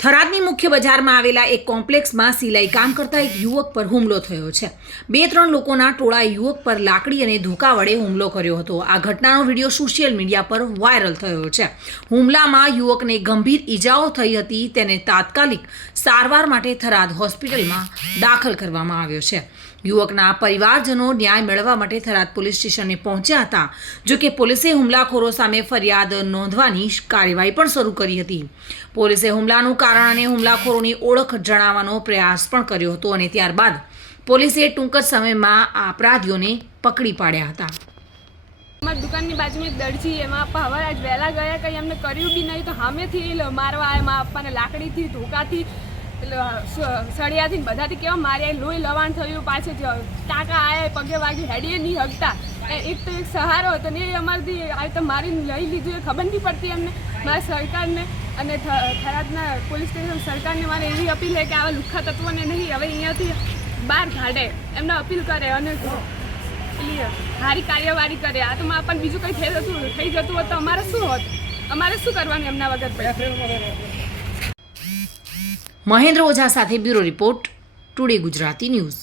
થરાદની મુખ્ય બજારમાં આવેલા એક કોમ્પ્લેક્સમાં સિલાઈ કામ કરતા એક યુવક પર હુમલો થયો છે। 2-3 લોકોના ટોળાએ યુવક પર લાકડી અને ધોકા વડે હુમલો કર્યો હતો। આ ઘટનાનો વિડીયો સોશિયલ મીડિયા પર વાયરલ થયો છે। હુમલામાં યુવકને ગંભીર ઈજાઓ થઈ હતી। તેને તાત્કાલિક સારવાર માટે થરાદ હોસ્પિટલમાં દાખલ કરવામાં આવ્યો છે। યુવકના પરિવારજનો ન્યાય મેળવવા માટે થરાદ પોલીસ સ્ટેશને પહોંચ્યા હતા। જો કે પોલીસે હુમલાખોરો સામે ફરિયાદ નોંધવાની કાર્યવાહી પણ શરૂ કરી હતી। પોલીસે હુમલાનું કારણ અને હુમલાખોરોની ઓળખ જણાવવાનો પ્રયાસ પણ કર્યો હતો અને ત્યારબાદ પોલીસે ટૂંક જ સમયમાં આ અપરાધીઓને પકડી પાડ્યા હતા। અમારી દુકાનની બાજુમાં એક દરજી એમાં આપા હવે આજ વહેલા ગયા કંઈ એમને કર્યું બી નહીં તો સામેથી મારવા આવ્યા એમાં આપવાને લાકડીથી ધોકાથી સળિયાથી બધાથી કેવા માર્યા લોહી લવાણ થયું પાછળ ટાંકા આવ્યા પગે વાગી હેડીએ નહીં હગતા એક તો એક સહારો હતો ને એ અમારાથી આ તો મારીને લઈ લીધું એ ખબર નહીં પડતી એમને મારા સરકારને અને થરાદના પોલીસ સ્ટેશન સરકારને મારે એવી અપીલ છે કે આવા લુખ્ખા તત્વોને નહીં હવે અહીંયાથી બહાર કાઢે એમને અપીલ કરે અને સારી કાર્યવાહી કરે। આ તો આપણને બીજું કંઈ થઈ જતું હોત તો અમારે શું હોત અમારે શું કરવાનું એમના વગર। મહેન્દ્ર ઓઝા સાથે bureau report today Gujarati news.